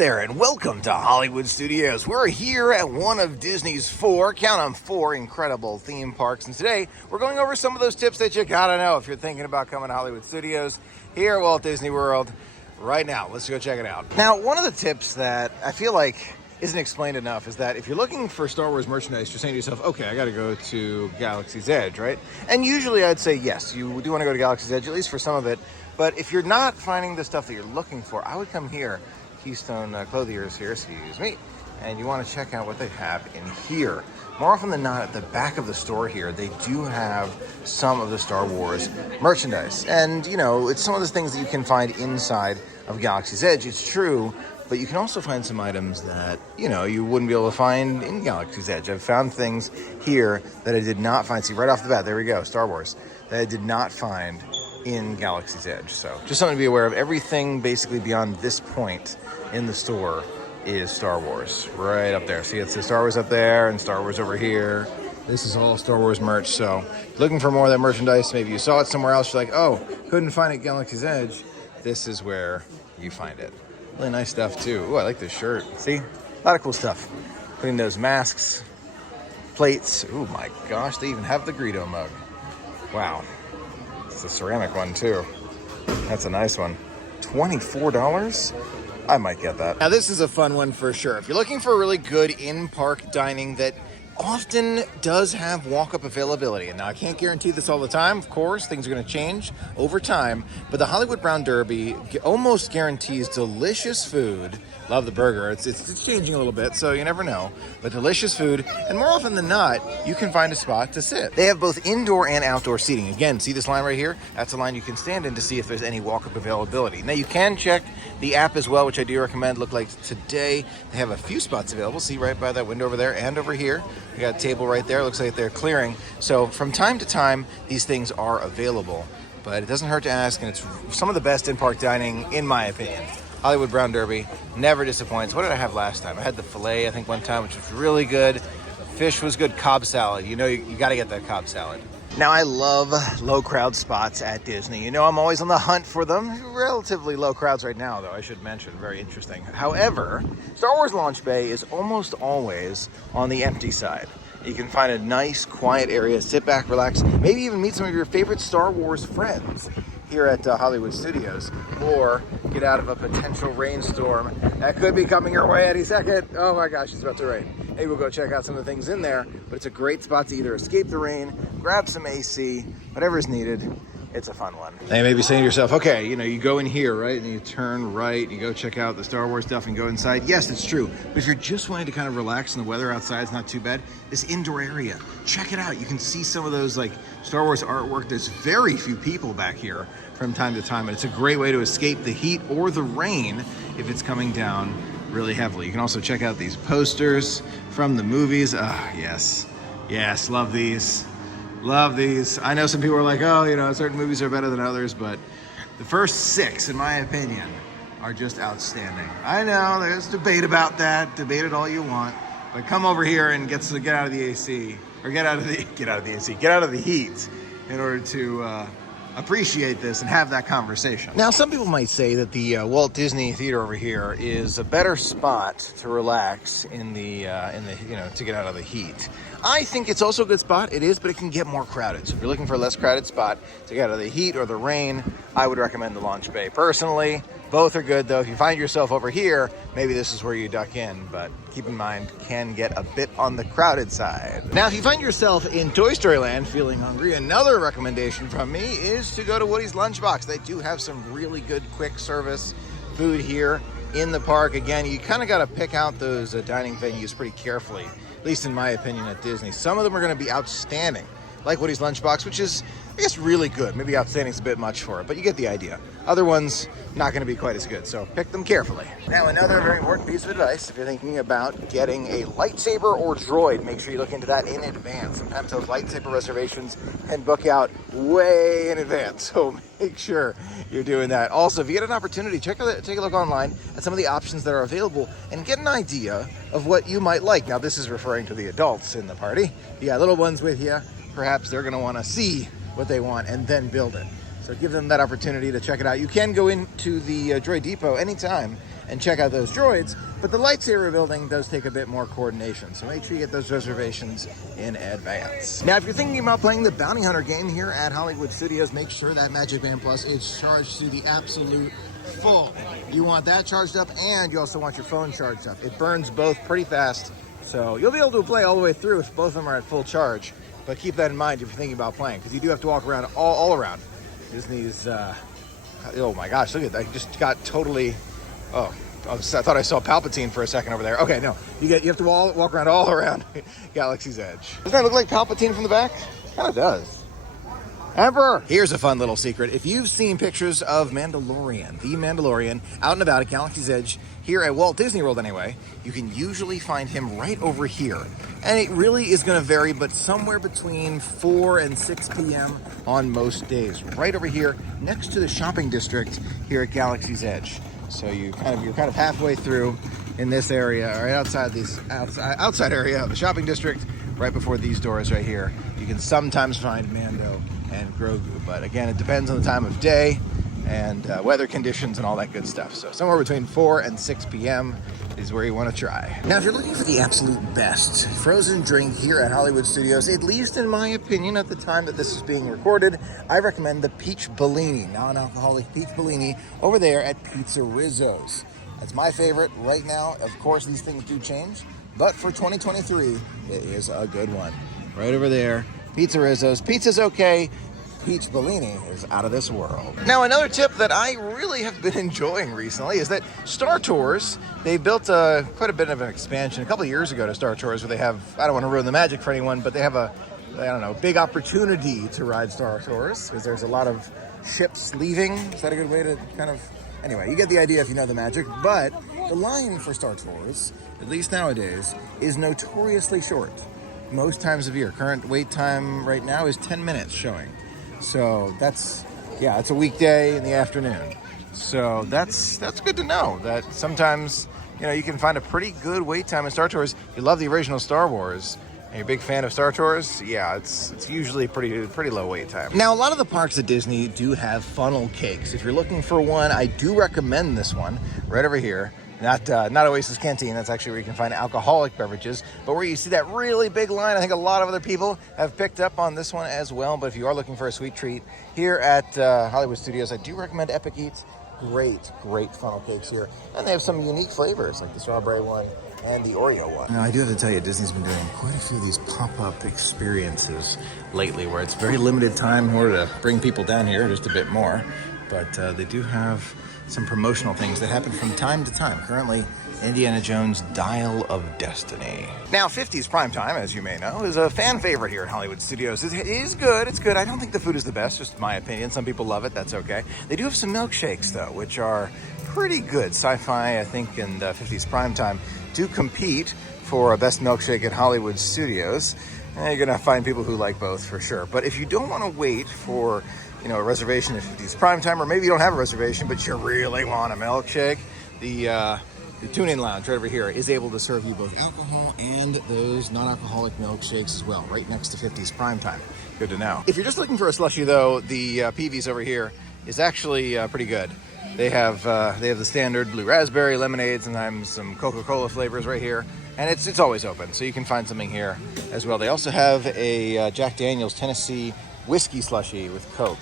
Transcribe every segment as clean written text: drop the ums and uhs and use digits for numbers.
there, and welcome to Hollywood Studios. We're here at one of Disney's four incredible theme parks, and today we're going over some of those tips that you gotta know if you're thinking about coming to Hollywood Studios here at Walt Disney World right now. Let's go check it out. Now, one of the tips that I feel like isn't explained enough is that if you're looking for Star Wars merchandise, you're saying to yourself, okay, I gotta go to Galaxy's Edge, right? And usually I'd say yes, you do want to go to Galaxy's Edge, at least for some of it. But if you're not finding the stuff that you're looking for, I would come here. Keystone Clothier is here, excuse me, and you want to check out what they have in here. More often than not, at the back of the store here, they do have some of the Star Wars merchandise. And, you know, it's some of those things that you can find inside of Galaxy's Edge. It's true, but you can also find some items that, you know, you wouldn't be able to find in Galaxy's Edge. I've found things here that I did not find. See, right off the bat, there we go, Star Wars, that I did not find in Galaxy's Edge. So just something to be aware of. Everything basically beyond this point in the store is Star Wars right up there. See, it's the Star Wars up there and Star Wars over here. This is all Star Wars merch. So looking for more of that merchandise, maybe you saw it somewhere else, you're like, oh, couldn't find it at Galaxy's Edge. This is where you find it. Really nice stuff too. Ooh, I like this shirt. See, a lot of cool stuff. Putting those masks, plates. Oh my gosh, they even have the Greedo mug. Wow. It's a ceramic one too. That's a nice one. $24? I might get that. Now this is a fun one for sure. If you're looking for really good in-park dining that often does have walk-up availability, and now I can't guarantee this all the time, of course, things are going to change over time, but the Hollywood Brown Derby almost guarantees delicious food. Love the burger. It's changing a little bit, so you never know, but delicious food, and more often than not, you can find a spot to sit. They have both indoor and outdoor seating. Again, see this line right here? That's a line you can stand in to see if there's any walk-up availability. Now you can check the app as well, which I do recommend. Look like today they have a few spots available. See right by that window over there and over here. We got a table right there. Looks like they're clearing. So from time to time, these things are available, but it doesn't hurt to ask, and it's some of the best in-park dining, in my opinion. Hollywood Brown Derby never disappoints. What did I have last time? I had the filet, I think, one time, which was really good. Fish was good. Cobb salad. You know, you got to get that Cobb salad. Now, I love low crowd spots at Disney. You know, I'm always on the hunt for them. Relatively low crowds right now, though, I should mention. Very interesting. However, Star Wars Launch Bay is almost always on the empty side. You can find a nice, quiet area, sit back, relax, maybe even meet some of your favorite Star Wars friends here at Hollywood Studios, or get out of a potential rainstorm that could be coming your way any second. Oh my gosh, it's about to rain. Maybe we'll go check out some of the things in there, but it's a great spot to either escape the rain, grab some AC, whatever is needed. It's a fun one. Now you may be saying to yourself, okay, you know, you go in here, right? And you turn right, you go check out the Star Wars stuff and go inside. Yes, it's true. But if you're just wanting to kind of relax and the weather outside is not too bad, this indoor area, check it out. You can see some of those like Star Wars artwork. There's very few people back here from time to time, and it's a great way to escape the heat or the rain if it's coming down really heavily. You can also check out these posters from the movies. Ah, yes. Yes, love these. Love these. I know some people are like, oh, you know, certain movies are better than others, but the first 6, in my opinion, are just outstanding. I know there's debate about that. Debate it all you want, but come over here and get out of the AC, or get out of the heat in order to appreciate this and have that conversation. Now, some people might say that the Walt Disney Theater over here is a better spot to relax in the you know, to get out of the heat. I think it's also a good spot. It is, but it can get more crowded. So if you're looking for a less crowded spot to get out of the heat or the rain, I would recommend the Launch Bay. Personally, both are good, though. If you find yourself over here, maybe this is where you duck in, but keep in mind, can get a bit on the crowded side. Now, if you find yourself in Toy Story Land feeling hungry, another recommendation from me is to go to Woody's Lunchbox. They do have some really good quick service food here in the park. Again, you kind of got to pick out those dining venues pretty carefully, at least in my opinion at Disney. Some of them are going to be outstanding, like Woody's Lunchbox, which is, I guess, really good. Maybe outstanding is a bit much for it, but you get the idea. Other ones, not going to be quite as good, so pick them carefully. Now, another very important piece of advice, if you're thinking about getting a lightsaber or droid, make sure you look into that in advance. Sometimes those lightsaber reservations can book out way in advance, so make sure you're doing that. Also, if you get an opportunity, take a look online at some of the options that are available and get an idea of what you might like. Now, this is referring to the adults in the party. You got little ones with you, perhaps they're going to want to see what they want and then build it. So give them that opportunity to check it out. You can go into the Droid Depot anytime and check out those droids. But the lightsaber building does take a bit more coordination, so make sure you get those reservations in advance. Now, if you're thinking about playing the Bounty Hunter game here at Hollywood Studios, make sure that Magic Band Plus is charged to the absolute full. You want that charged up, and you also want your phone charged up. It burns both pretty fast, so you'll be able to play all the way through if both of them are at full charge. But keep that in mind if you're thinking about playing, because you do have to walk around all around Disney's. Oh my gosh, look at that! I just got totally. Oh, I thought I saw Palpatine for a second over there. Okay, no, you have to walk around all around Galaxy's Edge. Doesn't that look like Palpatine from the back? Kind of does. Emperor! Here's a fun little secret. If you've seen pictures of Mandalorian, the Mandalorian, out and about at Galaxy's Edge, here at Walt Disney World anyway, you can usually find him right over here. And it really is going to vary, but somewhere between 4 and 6 p.m. on most days. Right over here, next to the shopping district here at Galaxy's Edge. So you're kind of halfway through in this area, right outside outside area of the shopping district, right before these doors right here. You can sometimes find Mando and Grogu, but again, it depends on the time of day and weather conditions and all that good stuff. So somewhere between 4 and 6 p.m. is where you want to try. Now, if you're looking for the absolute best frozen drink here at Hollywood Studios, at least in my opinion at the time that this is being recorded, I recommend the Peach Bellini, non-alcoholic Peach Bellini, over there at Pizza Rizzo's. That's my favorite right now. Of course, these things do change, but for 2023, it is a good one. Right over there, Pizza Rizzo's. Pizza's okay. Peach Bellini is out of this world. Now, another tip that I really have been enjoying recently is that Star Tours, they built quite a bit of an expansion a couple of years ago to Star Tours, where they have, I don't want to ruin the magic for anyone, but they have a, I don't know, big opportunity to ride Star Tours, because there's a lot of ships leaving. Is that a good way to kind of, anyway, you get the idea if you know the magic. But the line for Star Tours, at least nowadays, is notoriously short. Most times of year. Current wait time right now is 10 minutes showing. So that's, yeah, it's a weekday in the afternoon. So that's good to know that sometimes, you know, you can find a pretty good wait time in Star Tours. If you love the original Star Wars and you're a big fan of Star Tours, yeah, it's usually pretty low wait time. Now, a lot of the parks at Disney do have funnel cakes. If you're looking for one, I do recommend this one right over here. Not Oasis Canteen, that's actually where you can find alcoholic beverages, but where you see that really big line. I think a lot of other people have picked up on this one as well, but if you are looking for a sweet treat here at Hollywood Studios, I do recommend Epic Eats. Great funnel cakes here, and they have some unique flavors, like the strawberry one and the Oreo one. Now, I do have to tell you, Disney's been doing quite a few of these pop-up experiences lately, where it's very limited time in order to bring people down here just a bit more, but they do have some promotional things that happen from time to time. Currently, Indiana Jones' Dial of Destiny. Now, 50s Primetime, as you may know, is a fan favorite here at Hollywood Studios. It is good, it's good. I don't think the food is the best, just my opinion. Some people love it, that's okay. They do have some milkshakes, though, which are pretty good. Sci-Fi, I think, and 50s Primetime do compete for a best milkshake at Hollywood Studios. And you're gonna find people who like both for sure. But if you don't wanna wait for, you know, a reservation at 50s Primetime, or maybe you don't have a reservation, but you really want a milkshake, the Tune-In Lounge right over here is able to serve you both alcohol and those non-alcoholic milkshakes as well, right next to 50s Primetime. Good to know. If you're just looking for a slushie, though, the Peavy's over here is actually pretty good. They have the standard blue raspberry lemonade, sometimes some Coca-Cola flavors right here, and it's always open, so you can find something here as well. They also have a Jack Daniel's Tennessee whiskey slushie with Coke.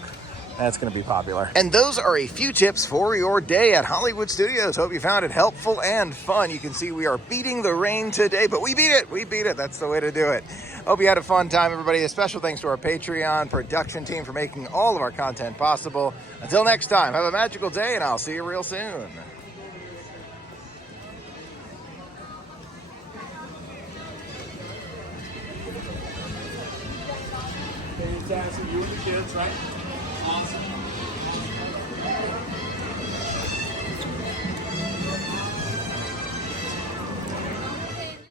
That's going to be popular. And those are a few tips for your day at Hollywood Studios. Hope you found it helpful and fun. You can see we are beating the rain today, but we beat it. We beat it. That's the way to do it. Hope you had a fun time, everybody. A special thanks to our Patreon production team for making all of our content possible. Until next time, have a magical day, and I'll see you real soon. Fantastic. You and the kids, right?